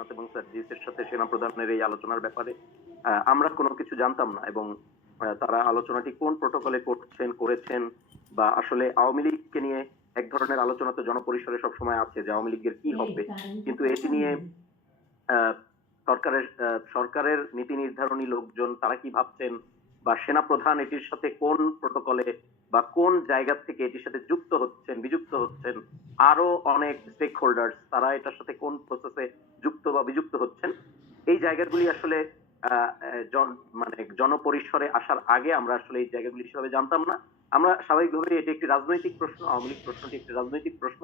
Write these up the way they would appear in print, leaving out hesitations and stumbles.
হাসনাত এবং সার্জিসের সাথে সেনাপ্রধানের এই আলোচনার ব্যাপারে আমরা কোনো কিছু জানতাম না, এবং তারা আলোচনাটি কোন প্রোটোকলে করেছেন বা আসলে আওয়ামী লীগকে নিয়ে এক ধরনের আলোচনা তো জনপরিসরে সবসময় আছে যে আওয়ামী লীগের কি হবে, কিন্তু এটি নিয়ে সরকারের নীতি নির্ধারণী লোকজন তারা কি ভাবছেন বা সেনাপ্রধান এটির সাথে কোন প্রোটোকলে বা কোন জায়গা থেকে এটির সাথে বিযুক্ত হচ্ছেন, আরো অনেক স্টেক হোল্ডার্স তারা এটার সাথে কোন প্রসেসে যুক্ত বা বিযুক্ত হচ্ছেন, এই জায়গাগুলি আসলে মানে জনপরিসরে আসার আগে আমরা আসলে এই জায়গাগুলি সেভাবে জানতাম না। আমরা স্বাভাবিকভাবে এটি একটি রাজনৈতিক প্রশ্ন, আওয়ামী লীগ প্রশ্নটি একটি রাজনৈতিক প্রশ্ন।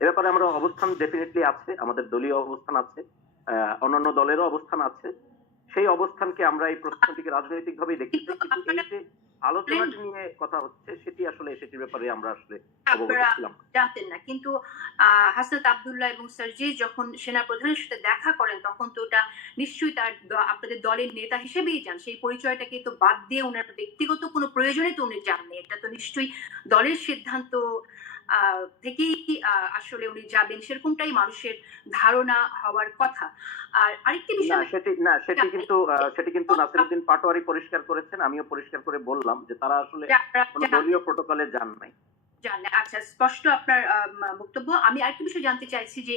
এ ব্যাপারে আমরা অবস্থান ডেফিনেটলি আছে, আমাদের দলীয় অবস্থান আছে, অন্যান্য দলেরও অবস্থান আছে। সেই অবস্থানকে আমরা এই প্রশ্নটিকে রাজনৈতিক ভাবেই দেখতে চাই, কিন্তু এই যে আলোচনাটি নিয়ে কথা হচ্ছে সেটির ব্যাপারে আমরা আসলে অবগত ছিলাম জানতেন না। কিন্তু হাসনাত আব্দুল্লাহ এবং সার্জিস যখন সেনা প্রধানের সাথে দেখা করেন তখন তো ওটা নিশ্চয়ই তার আপনাদের দলের নেতা হিসেবেই যান, সেই পরিচয়টাকে তো বাদ দিয়ে ওনার ব্যক্তিগত কোনো প্রয়োজনে তো উনি যাননি। এটা তো নিশ্চয়ই দলের সিদ্ধান্ত থেকেই আসলে উনি যাবেন, সেরকমটাই মানুষের ধারণা হওয়ার কথা। আর আরেকটি বিষয় সেটি কিন্তু নাসিরউদ্দিন পাটোয়ারি পরিষ্কার করেছেন, আমিও পরিষ্কার করে বললাম যে তারা আসলে কোনো দলীয় প্রোটোকলে যান নাই। আচ্ছা, স্পষ্ট আপনার বক্তব্য। আমি আরেকটি বিষয় জানতে চাইছি যে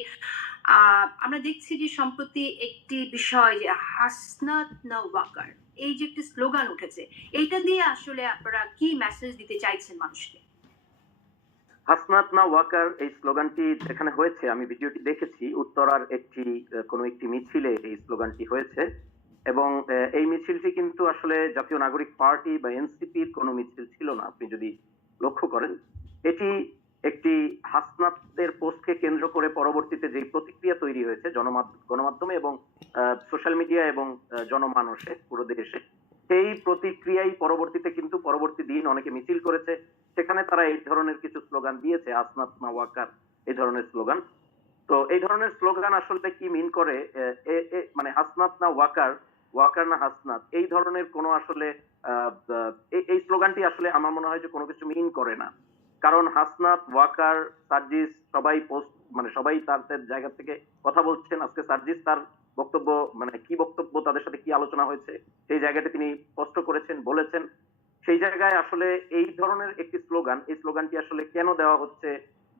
আমরা দেখছি যে সম্প্রতি একটি বিষয় যে হাসনাত না ওয়াকার, এই যে একটি স্লোগান উঠেছে, এইটা দিয়ে আসলে আপনারা কি মেসেজ দিতে চাইছেন মানুষকে? হাসনাত না ওয়াকার এই স্লোগানটি যেখানে হয়েছে, আমি ভিডিওটি দেখেছি, উত্তরার কোন একটি মিছিলে এই স্লোগানটি হয়েছে, এবং এই মিছিলটি কিন্তু আসলে জাতীয় নাগরিক পার্টি বা এনসিপির কোনো মিছিল ছিল না। আপনি যদি লক্ষ্য করেন, এটি একটি হাসনাতের পোস্টকে কেন্দ্র করে পরবর্তীতে যে প্রতিক্রিয়া তৈরি হয়েছে গণমাধ্যমে এবং সোশ্যাল মিডিয়া এবং জনমানসে পুরো দেশে, সেই প্রতিক্রিয়াই পরবর্তী দিন অনেকে মিছিল করেছে, সেখানে তারা এই ধরনের কিছু স্লোগান দিয়েছে, হাসনাত না ওয়াকার এই ধরনের স্লোগান। তো এই ধরনের স্লোগান আসলে কি মিন করে, মানে হাসনাত না ওয়াকার, ওয়াকার না হাসনাত, এই ধরনের কোনো আসলে এই স্লোগানটি আসলে আমার মনে হয় যে কোনো কিছু মিন করে না। কারণ হাসনাত, ওয়াকার, সার্জিস সবাই তাদের জায়গা থেকে কথা বলছেন। আজকে সার্জিস তার বক্তব্য, মানে কি বক্তব্য, তাদের সাথে কি আলোচনা হয়েছে সেই জায়গাটি তিনি স্পষ্ট করেছেন, বলেছেন। সেই জায়গায় আসলে এই ধরনের একটি স্লোগান, এই স্লোগানটি আসলে কেন দেওয়া হচ্ছে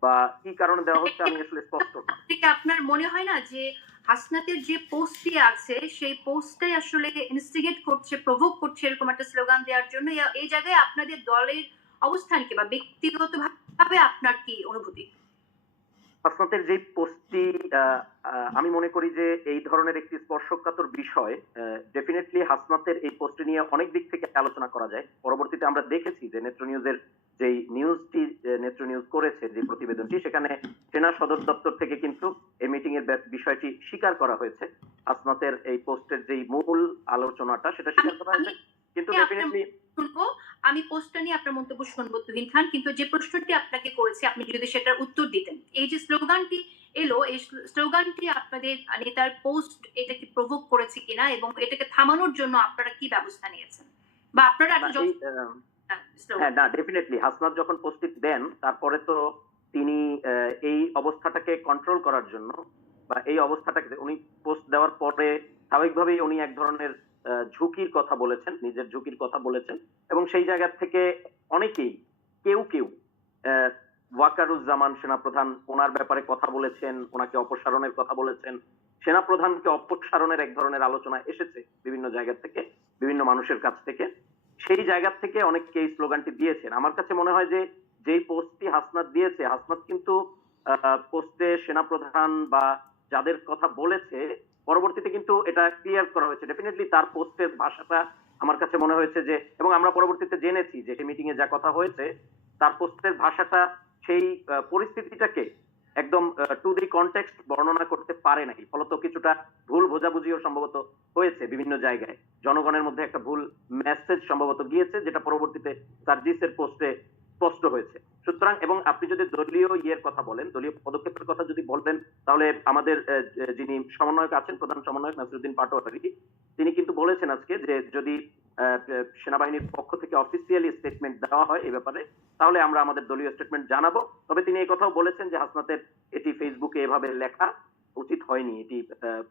বা কি কারণে দেওয়া হচ্ছে আমি আসলে স্পষ্ট না। আপনার মনে হয় না যে হাসনাতের যে পোস্টটি আছে সেই পোস্টটাই আসলে ইনস্টিগেট করছে, প্রভোক করছে এরকম একটা স্লোগান দেওয়ার জন্য? এই জায়গায় আপনাদের দলের অবস্থান কি বা ব্যক্তিগতভাবে আপনার কি অনুভূতি? হাসনাতের যে পোস্টটি, আমি মনে করি যে এই ধরনের একটি স্পর্শকাতর বিষয়, ডেফিনেটলি হাসনাতের এই পোস্ট নিয়ে অনেক দিক থেকে আলোচনা করা যায়। পরবর্তীতে আমরা দেখেছি যে নেত্র নিউজের যেই নিউজটি নেত্র নিউজ করেছে, যে প্রতিবেদনটি, সেখানে সেনা সদর দপ্তর থেকে কিন্তু এই মিটিং এর বিষয়টি স্বীকার করা হয়েছে। হাসনাতের এই পোস্টের যেই মূল আলোচনাটা সেটা স্বীকার করা হয়েছে, কিন্তু ডেফিনেটলি শুনবো, আমি পোস্টটা নিয়ে আপনার মন্তব্য শুনবো তুহিন খান, কিন্তু যে প্রশ্নটি আপনাকে করেছি আপনি যদি সেটার উত্তর দিতেন। এই যে স্লোগানটি এলো, এই স্লোগানটি আপনাদের নেতার পোস্ট এটা কি প্রভোক করেছে কিনা এবং এটাকে থামানোর জন্য আপনারা কি ব্যবস্থা নিয়েছেন বা আপনারা হ্যাঁ, না, ডেফিনেটলি হাসনাত যখন পোস্টটি দেন তারপরে তো তিনি এই অবস্থাটাকে কন্ট্রোল করার জন্য বা এই অবস্থাটাকে উনি পোস্ট দেওয়ার পরে স্বাভাবিকভাবেই উনি এক ধরনের ঝুঁকির কথা বলেছেন, নিজের ঝুঁকির কথা বলেছেন, এবং সেই জায়গা থেকে অনেকেই, কেউ ওয়াকারুজ্জামান সেনাপ্রধান ওনার ব্যাপারে কথা বলেছেন, ওনাকে অপসারণের কথা বলেছেন, সেনাপ্রধানকে অপসারণের এক ধরনের আলোচনা এসেছে বিভিন্ন জায়গা থেকে, বিভিন্ন মানুষের কাছ থেকে। সেই জায়গা থেকে অনেকে এই স্লোগানটি দিয়েছেন। আমার কাছে মনে হয় যে যেই পোস্টটি হাসনাত দিয়েছে, হাসনাত কিন্তু পোস্টে সেনাপ্রধান বা যাদের কথা বলেছে পরবর্তীতে কিন্তু এটা ক্লিয়ার করা হয়েছে। ডেফিনেটলি তার পোস্টের ভাষাটা আমার কাছে মনে হয়েছে যে, এবং আমরা পরবর্তীতে জেনেছি যে সেই মিটিং এ যা কথা হয়েছে, তার পোস্টের ভাষাটা সেই পরিস্থিতিটাকে একদম টু দি কনটেক্সট বর্ণনা করতে পারে নাই, ফলত কিছুটা ভুল বোঝাবুঝিও সম্ভবত হয়েছে বিভিন্ন জায়গায়, জনগণের মধ্যে একটা ভুল মেসেজ সম্ভবত গিয়েছে, যেটা পরবর্তীতে সার্জিসের পোস্টে স্পষ্ট হয়েছে। সুতরাং, এবং আপনি যদি দলীয় কথা বলেন, দলীয় পদক্ষেপের কথা যদি বলবেন, তাহলে আমাদের যিনি সমন্বয়ক আছেন, প্রধান সমন্বয়ক নাসিরউদ্দিন পাটোয়ারি, তিনি কিন্তু বলেছেন আজকে যে যদি সেনাবাহিনীর পক্ষ থেকে অফিসিয়ালি স্টেটমেন্ট দেওয়া হয় এই ব্যাপারে, তাহলে আমরা আমাদের দলীয় স্টেটমেন্ট জানাবো। তবে তিনি এই কথাও বলেছেন যে হাসনাতের এটি ফেসবুকে এভাবে লেখা, উচিত হয়নি। এটি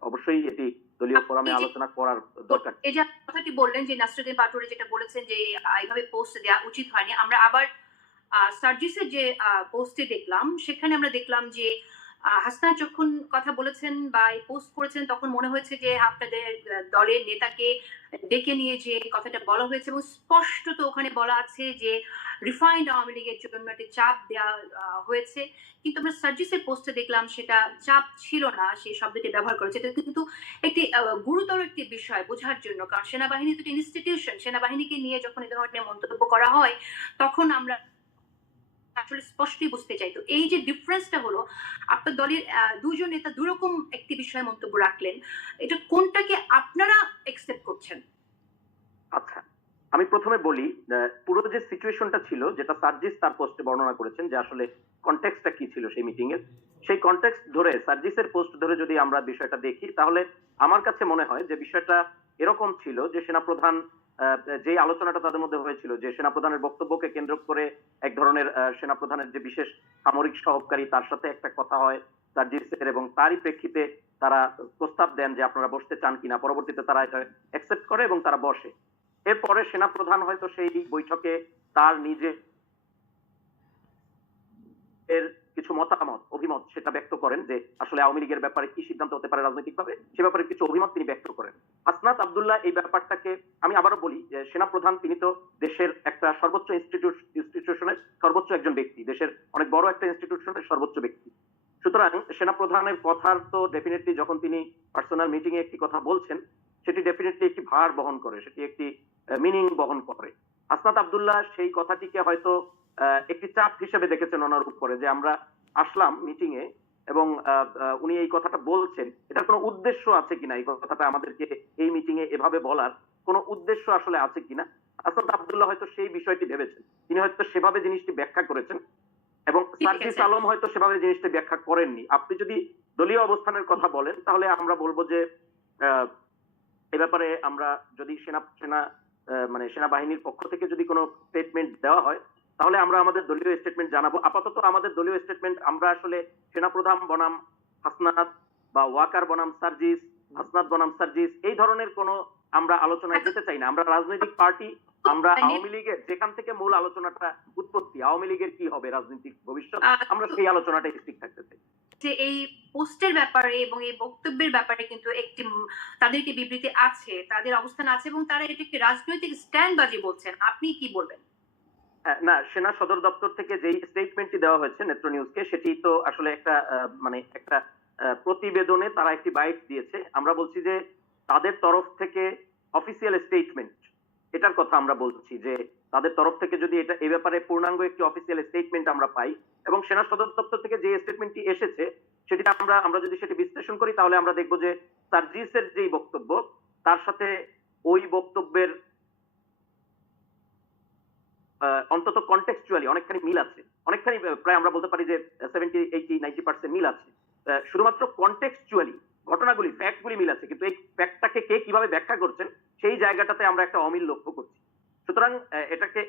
অবশ্যই এটি দলীয় ফোরামে এই যে আলোচনা করার দরকার। এই যে আপনি কথাটি বললেন যে নাসরুদ্দিন পাটোয়ারি যেটা বলেছেন যে এইভাবে পোস্ট দেওয়া উচিত হয়নি। আমরা আবার সার্জিসের যে পোস্টে দেখলাম, সেখানে আমরা দেখলাম যে হাসনাত যখন কথা বলেছেন বা এই পোস্ট করেছেন তখন মনে হয়েছে যে আপনাদের দলের নেতাকে ডেকে নিয়ে যে কথাটা বলা হয়েছে এবং স্পষ্টত ওখানে বলা আছে যে রিফাইন্ড আওয়ামী লীগের জন্য একটা চাপ দেওয়া হয়েছে। কিন্তু আমরা সার্জিসের পোস্টে দেখলাম সেটা চাপ ছিল না, সেই শব্দটি ব্যবহার করেছে। এটা কিন্তু একটি গুরুতর একটি বিষয় বোঝার জন্য। কারণ সেনাবাহিনী তো একটি ইনস্টিটিউশন। সেনাবাহিনীকে নিয়ে যখন এ ধরনের মন্তব্য করা হয়, তখন আমরা আসলে স্পষ্টই বুঝতে চাই। তো এই যে ডিফারেন্সটা হলো, আপনার দলের ২ জন নেতা ২ রকম একটি বিষয়ে মন্তব্য রাখলেন। এটা কোনটাকে আপনারা একসেপ্ট করছেন? আচ্ছা, আমি ১ম এ বলি পুরো যে সিচুয়েশনটা ছিল যেটা সার্জিস তার পোস্টে বর্ণনা করেছেন যে আসলে কনটেক্সটটা কি ছিল সেই মিটিং এর। সেই কনটেক্সট ধরে সার্জিসের পোস্ট ধরে যদি আমরা বিষয়টা দেখি তাহলে আমার কাছে মনে হয় যে বিষয়টা এরকম ছিল যে সেনাপ্রধান যে আলোচনাটা তাদের মধ্যে হয়েছিল যে সেনাপ্রধানের বক্তব্যকে কেন্দ্র করে এক ধরনের সেনাপ্রধানের যে বিশেষ সামরিক সহকারী তার সাথে একটা কথা হয় সার্জিসের এবং তারই প্রেক্ষিতে তারা প্রস্তাব দেন যে আপনারা বসতে চান কিনা। পরবর্তীতে তারা এটা অ্যাকসেপ্ট করে এবং তারা বসে। এরপরে সেনাপ্রধান হয়তো সেই বৈঠকে তার নিজের কিছু মতামত অভিমত সেটা ব্যক্ত করেন যে আসলে আওয়ামী লীগের ব্যাপারে কি সিদ্ধান্ত হতে পারে রাজনৈতিকভাবে সে ব্যাপারে কিছু অভিমত তিনি ব্যক্ত করেন। হাসনাত আব্দুল্লাহ এই ব্যাপারটাকে আমি আবারও বলি যে সেনাপ্রধান তিনি তো দেশের একটা সর্বোচ্চ ইনস্টিটিউশনের সর্বোচ্চ একজন ব্যক্তি, দেশের অনেক বড় একটা ইনস্টিটিউশনের সর্বোচ্চ ব্যক্তি। সুতরাং সেনাপ্রধানের কথার তো ডেফিনেটলি যখন তিনি পার্সোনাল মিটিং এ একটি কথা বলছেন সেটি ডেফিনেটলি একটি ভার বহন করে, সেটি একটি মিনিং বহন করে। হাসনাত আব্দুল্লাহ সেই কথাটিকে হয়তো একটি চাপ হিসেবে দেখেছেন ওনার উপরে যে আমরা আসলাম মিটিং এ এবং উনি এই কথাটা বলছেন, এটার কোনো উদ্দেশ্য আছে কিনা, এই কথাটা আমাদেরকে এই মিটিং এ এভাবে বলার কোনো উদ্দেশ্য আসলে আছে কিনা। হাসনাত আব্দুল্লাহ হয়তো সেই বিষয়টি ভেবেছেন, তিনি হয়তো সেভাবে জিনিসটি ব্যাখ্যা করেছেন এবং সার্জিস আলম হয়তো সেভাবে জিনিসটা ব্যাখ্যা করেননি। আপনি যদি দলীয় অবস্থানের কথা বলেন তাহলে আমরা বলবো যে এ ব্যাপারে আমরা যদি মানে সেনাবাহিনীর পক্ষ থেকে যদি কোনো স্টেটমেন্ট দেওয়া হয় তাহলে আমরা আমাদের দলীয় স্টেটমেন্ট জানাবো। আপাতত আমাদের দলীয় স্টেটমেন্ট আমরা আসলে সেনাপ্রধান বনাম হাসনাত বা ওয়াকার বনাম সার্জিস, হাসনাত বনাম সার্জিস এই ধরনের কোনো আমরা আলোচনায় যেতে চাই না। আমরা রাজনৈতিক পার্টি, আমরা আওয়ামী লীগের যেখান থেকে মূল আলোচনাটা উৎপত্তি, আওয়ামী লীগের কি হবে রাজনৈতিক ভবিষ্যৎ, আমরা সেই আলোচনাটাই স্টিক থাকতে চাই। যে এই পোস্টের ব্যাপারে এবং এই বক্তব্যের ব্যাপারে কিন্তু একটি তাদের একটি বিবৃতি আছে, তাদের অবস্থান আছে এবং তারা এটা একটি রাজনৈতিক স্ট্যান্ডবাজি বলছেন। আপনি কি বলবেন? না, সেনা সদর দপ্তর থেকে যেই স্টেটমেন্টটি দেওয়া হয়েছে নেত্র নিউজকে সেটি তো আসলে একটা মানে একটা প্রতিবেদনে তারা একটি বাইট দিয়েছে। আমরা বলছি যে তাদের তরফ থেকে অফিসিয়াল স্টেটমেন্ট এটার কথা আমরা বলছি যে তাদের তরফ থেকে যদি এটা এই ব্যাপারে পূর্ণাঙ্গ একটি অফিসিয়াল স্টেটমেন্ট আমরা পাই এবং সেনা সদর দপ্তর থেকে যে স্টেটমেন্টটি এসেছে সেটি আমরা যদি সেটি বিশ্লেষণ করি তাহলে আমরা দেখব যে সার্জিসের যেই বক্তব্য তার সাথে ওই বক্তব্যের অন্তত কনটেক্সচুয়ালি অনেকখানি মিল আছে, অনেকখানি প্রায় আমরা বলতে পারি যে 70, 80, 90% মিল আছে। শুধুমাত্র কনটেক্সচুয়ালি ঘটনাগুলি ফ্যাক্টগুলি মিল আছে, কিন্তু এই ফ্যাক্টটাকে কে কিভাবে ব্যাখ্যা করছেন সেই জায়গাটাতে আমরা একটা অমিল লক্ষ্য করছি। সুতরাং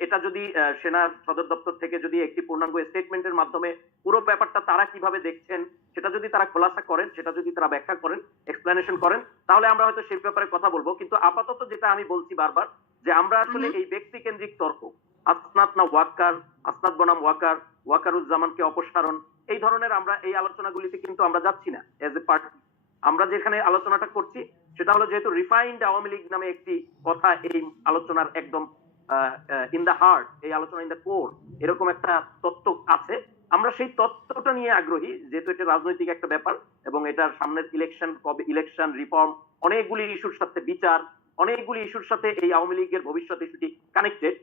এটা যদি সেনা সদর দপ্তর থেকে যদি একটি পূর্ণাঙ্গ স্টেটমেন্টের মাধ্যমে পুরো ব্যাপারটা তারা কিভাবে দেখছেন সেটা যদি তারা খোলাসা করেন, সেটা যদি তারা ব্যাখ্যা করেন, এক্সপ্লেনেশন করেন, তাহলে আমরা হয়তো সেই ব্যাপারে কথা বলবো। কিন্তু আপাতত যেটা আমি বলছি বারবার যে আমরা আসলে এই ব্যক্তি কেন্দ্রিক তর্ক, আসনাত না ওয়াকার, আসনাত বনাম ওয়াকার, ওয়াকারুজ্জামানকে অপসারণ, এই ধরনের আমরা এই আলোচনাগুলিতে কিন্তু আমরা যাচ্ছি না এজ এ পার্টি। আমরা যেখানে আলোচনাটা করছি সেটা হলো যেহেতু রিফাইন্ড আওয়ামী লীগ নামে একটি কথা এই আলোচনার একদম ইন দ্য হার্ট, এই আলোচনা ইন দ্য কোর এরকম একটা তত্ত্ব আছে, আমরা সেই তত্ত্বটা নিয়ে আগ্রহী যেহেতু এটা রাজনৈতিক একটা ব্যাপার এবং এটার সামনের ইলেকশন, কবে ইলেকশন, রিফর্ম, অনেকগুলি ইস্যুর সাথে বিচার, অনেকগুলি ইস্যুর সাথে এই আওয়ামী লীগের ভবিষ্যৎ ইস্যুটি কানেক্টেড।